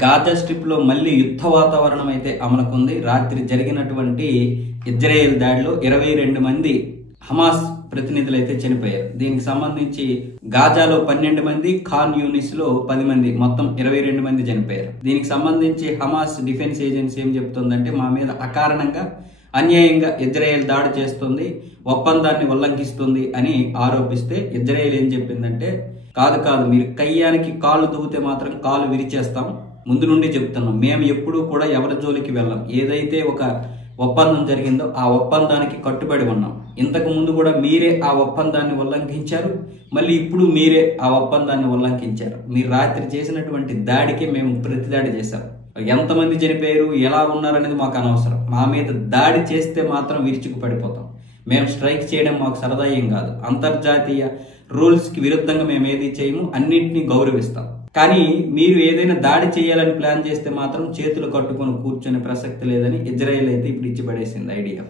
Gaza strip లో మళ్ళీ యుద్ధ వాతావరణం అయితే అమలుకుంది. రాత్రి జరిగినటువంటి ఇజ్రాయెల్ దాడిలో 22 మంది హమాస్ ప్రతినిధులు అయితే చనిపోయారు. దీనికి సంబంధించి గాజాలో 12 మంది, ఖాన్ యూనిస్ లో 10 మంది, మొత్తం 22 మంది చనిపోయారు. దీనికి సంబంధించి హమాస్ డిఫెన్స్ ఏజెన్సీ ఏం చెప్తుందంటే మా మీద అకారణంగా అన్యాయంగా ఇజ్రాయెల్ దాడి చేస్తుంది, ఒప్పందాన్ని ఉల్లంఘిస్తుంది అని ఆరోపిస్తే ఇజ్రాయెల్ ఏం చెప్పిందంటే కాదు మీరు కయ్యానికి కాళ్ళు దువ్వితే మాత్రం కాలు విరిచేస్తాం, ముందు నుండి చెప్తున్నాం, మేము ఎప్పుడూ కూడా ఎవరి జోలికి వెళ్ళాం, ఏదైతే ఒక ఒప్పందం జరిగిందో ఆ ఒప్పందానికి కట్టుబడి ఉన్నాం. ఇంతకు ముందు కూడా మీరే ఆ ఒప్పందాన్ని ఉల్లంఘించారు, మళ్ళీ ఇప్పుడు మీరే ఆ ఒప్పందాన్ని ఉల్లంఘించారు. మీరు రాత్రి చేసినటువంటి దాడికి మేము ప్రతిదాడి చేశాం. ఎంతమంది చనిపోయారు, ఎలా ఉన్నారనేది మాకు అనవసరం. మా మీద దాడి చేస్తే మాత్రం విరుచుకు పడిపోతాం. మేము స్ట్రైక్ చేయడం మాకు సరదా ఏం కాదు. అంతర్జాతీయ రూల్స్ కి విరుద్ధంగా మేము ఏది చేయము, అన్నింటినీ గౌరవిస్తాం. కానీ మీరు ఏదైనా దాడి చేయాలని ప్లాన్ చేస్తే మాత్రం చేతులు కట్టుకొని కూర్చునే ప్రసక్తి లేదని ఇజ్రాయెల్ అయితే ఇప్పుడు ఇచ్చి పడేసింది IDF.